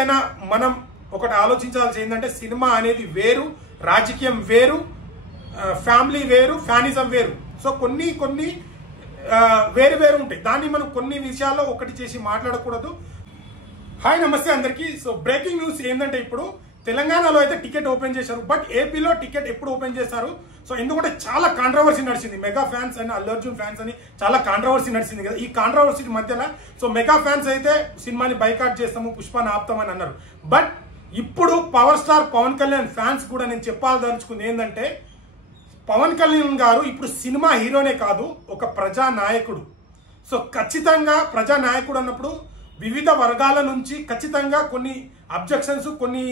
అయినా మనం ఒకటి ఆలోచించాల్సి ఏంటంటే సినిమా అనేది వేరు, రాజకీయం వేరు, ఫ్యామిలీ వేరు, ఫ్యానిజం వేరు. సో కొన్ని వేరు వేరు ఉంటాయి. దాన్ని మనం కొన్ని విషయాల్లో ఒకటి చేసి మాట్లాడకూడదు. హాయ్ నమస్తే అందరికీ. సో బ్రేకింగ్ న్యూస్ ఏంటంటే ఇప్పుడు తెలంగాణలో అయితే టికెట్ ఓపెన్ చేశారు, బట్ ఏపీలో టికెట్ ఎప్పుడు ఓపెన్ చేశారు? సో ఎందుకంటే చాలా కాంట్రవర్సీ నడిచింది. మెగా ఫ్యాన్స్ అని, అల్లు అర్జున్ ఫ్యాన్స్ అని చాలా కాంట్రవర్సీ నడిచింది కదా. ఈ కాంట్రవర్సీ మధ్యలో సో మెగా ఫ్యాన్స్ అయితే సినిమాని బైకాట్ చేస్తాము, పుష్పాన్ని ఆపుతామని అన్నారు. బట్ ఇప్పుడు power star Pawan Kalyan fans కూడా నేను చెప్పాలదలుచుకుంది ఏంటంటే, పవన్ కళ్యాణ్ గారు ఇప్పుడు సినిమా హీరోనే కాదు, ఒక ప్రజానాయకుడు. సో ఖచ్చితంగా ప్రజానాయకుడు అన్నప్పుడు వివిధ వర్గాల నుంచి ఖచ్చితంగా కొన్ని అబ్జెక్షన్స్, కొన్ని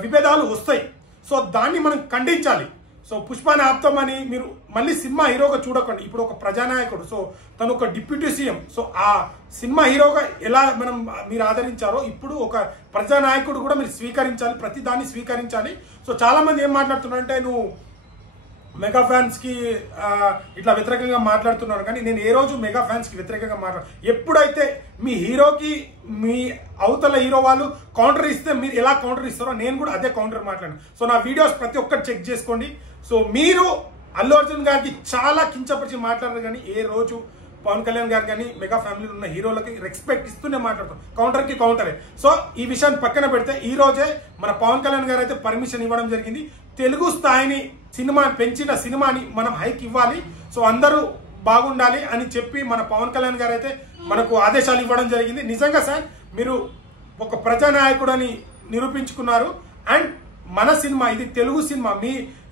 విభేదాలు వస్తాయి. సో దాన్ని మనం ఖండించాలి. సో పుష్పాన్ని ఆపుతామని మీరు మళ్ళీ సినిమా హీరోగా చూడకండి. ఇప్పుడు ఒక ప్రజానాయకుడు, సో తను ఒక డిప్యూటీ సీఎం. సో ఆ సినిమా హీరోగా ఎలా మీరు ఆదరించారో ఇప్పుడు ఒక ప్రజానాయకుడు కూడా మీరు స్వీకరించాలి, ప్రతి దాన్ని స్వీకరించాలి. సో చాలా మంది ఏం మాట్లాడుతున్నారంటే, నువ్వు మెగా ఫ్యాన్స్ కి ఇట్లా వ్యతిరేకంగా మాట్లాడుతున్నారు, కానీ నేను ఏ రోజు మెగా ఫ్యాన్స్ కి వ్యతిరేకంగా ఎప్పుడైతే మీ హీరోకి మీ అవతల హీరో వాళ్ళు కౌంటర్ ఇస్తే మీరు ఎలా కౌంటర్ ఇస్తారో నేను కూడా అదే కౌంటర్ మాట్లాడాను. సో నా వీడియోస్ ప్రతి ఒక్కటి చెక్ చేసుకోండి. సో మీరు అల్లు అర్జున్ గారికి చాలా కించపరిచి మాట్లాడారు, కానీ ఏ రోజు పవన్ కళ్యాణ్ గారు కానీ మెగా ఫ్యామిలీలో ఉన్న హీరోలకి రెస్పెక్ట్ ఇస్తూనే మాట్లాడతాం, కౌంటర్ కి కౌంటరే. సో ఈ విషయాన్ని పక్కన పెడితే ఈ రోజే మన పవన్ కళ్యాణ్ గారు అయితే పర్మిషన్ ఇవ్వడం జరిగింది. తెలుగు స్థాయిని సినిమా పెంచిన సినిమాని మనం హైక్ ఇవ్వాలి, సో అందరూ బాగుండాలి అని చెప్పి మన పవన్ కళ్యాణ్ గారు అయితే మనకు ఆదేశాలు ఇవ్వడం జరిగింది. నిజంగా సార్ మీరు ఒక ప్రజానాయకుడు అని నిరూపించుకున్నారు. అండ్ మన సినిమా ఇది తెలుగు సినిమా,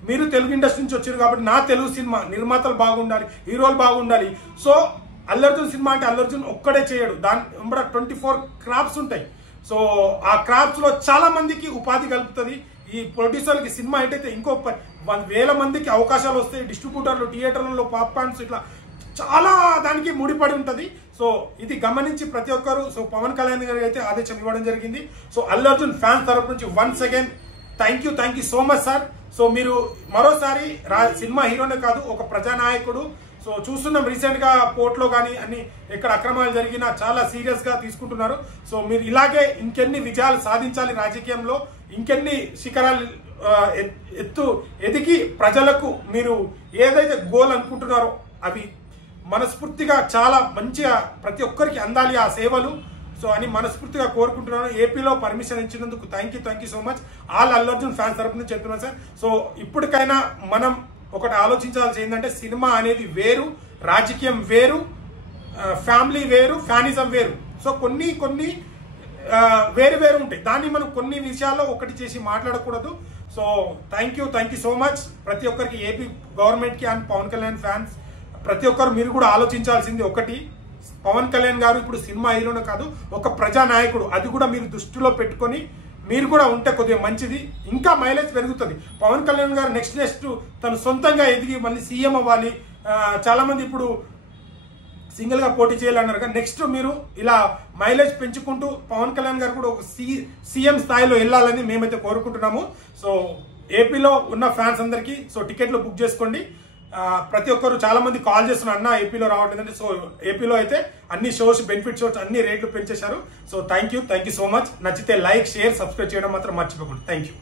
మీరు తెలుగు ఇండస్ట్రీ నుంచి వచ్చారు కాబట్టి నా తెలుగు సినిమా నిర్మాతలు బాగుండాలి, హీరోలు బాగుండాలి. సో అల్లు అర్జున్ సినిమా అంటే అల్లు అర్జున్ ఒక్కడే చేయడు, దాని 24 క్రాఫ్ట్స్ ఉంటాయి. సో ఆ క్రాఫ్ట్స్ లో చాలా మందికి ఉపాధి కలుపుతుంది. ఈ ప్రొడ్యూసర్లకి సినిమా అయితే ఇంకో 1000 మందికి అవకాశాలు వస్తాయి. డిస్ట్రిబ్యూటర్లు, థియేటర్లలో పాప్కార్న్స్ ఇట్లా చాలా దానికి ముడిపడి ఉంటుంది. సో ఇది గమనించి ప్రతి ఒక్కరు సో పవన్ కళ్యాణ్ గారికి అయితే ఆదేశం ఇవ్వడం జరిగింది. సో అల్లు అర్జున్ ఫ్యాన్స్ తరపు నుంచి once again thank you so much sir. So మీరు మరోసారి సినిమా హీరోనే కాదు, ఒక ప్రజానాయకుడు. సో చూస్తున్నాం రీసెంట్ గా పోర్ట్లో కానీ అన్ని ఎక్కడ అక్రమాలు జరిగినా చాలా సీరియస్ గా తీసుకుంటున్నారు. సో మీరు ఇలాగే ఇంకెన్ని విజయాలు సాధించాలి రాజకీయంలో, ఇంకెన్ని శిఖరాలు ఎదిగి ప్రజలకు మీరు ఏదైతే గోల్ అనుకుంటున్నారో అవి మనస్ఫూర్తిగా చాలా మంచిగా ప్రతి ఒక్కరికి అందాలి ఆ సేవలు. సో అని మనస్ఫూర్తిగా కోరుకుంటున్నాను. ఏపీలో పర్మిషన్ ఇచ్చినందుకు thank you so much. All Allu Arjun fans తరపు నుంచి చెప్తున్నాను సార్. సో ఇప్పటికైనా మనం ఒకటి ఆలోచించాల్సి ఏంటంటే, సినిమా అనేది వేరు, రాజకీయం వేరు, ఫ్యామిలీ వేరు, ఫ్యానిజం వేరు. సో కొన్ని వేరు వేరు ఉంటాయి. దాన్ని మనం కొన్ని విషయాల్లో ఒకటి చేసి మాట్లాడకూడదు. So thank you so much ప్రతి ఒక్కరికి, ఏపీ గవర్నమెంట్ కి అండ్ పవన్ కళ్యాణ్ ఫ్యాన్స్ ప్రతి ఒక్కరు మీరు కూడా ఆలోచించాల్సింది ఒకటి, పవన్ కళ్యాణ్ గారు ఇప్పుడు సినిమా హీరోనే కాదు, ఒక ప్రజానాయకుడు. అది కూడా మీరు దృష్టిలో పెట్టుకొని మీరు కూడా ఉంటే కొద్దిగా మంచిది, ఇంకా మైలేజ్ పెరుగుతుంది. పవన్ కళ్యాణ్ గారు నెక్స్ట్ తను సొంతంగా ఎదిగి మళ్ళీ సీఎం అవ్వాలి. చాలా మంది ఇప్పుడు సింగిల్ గా పోటీ చేయాలన్నారు, కానీ నెక్స్ట్ మీరు ఇలా మైలేజ్ పెంచుకుంటూ పవన్ కళ్యాణ్ గారు కూడా ఒక సీఎం స్థాయిలో వెళ్ళాలని మేమైతే కోరుకుంటున్నాము. సో ఏపీలో ఉన్న ఫ్యాన్స్ అందరికీ సో టికెట్లు బుక్ చేసుకోండి. ప్రతి ఒక్కరు చాలా మంది కాల్ చేస్తున్నారు, అన్న ఏపీలో రావట్లేదంటే. సో ఏపీలో అయితే అన్ని షోస్, బెనిఫిట్ షోస్ అన్ని రేట్లు పెంచేశారు. So thank you so much. నచ్చితే లైక్, షేర్, సబ్స్క్రైబ్ చేయడం మాత్రం మర్చిపోకండి. Thank you.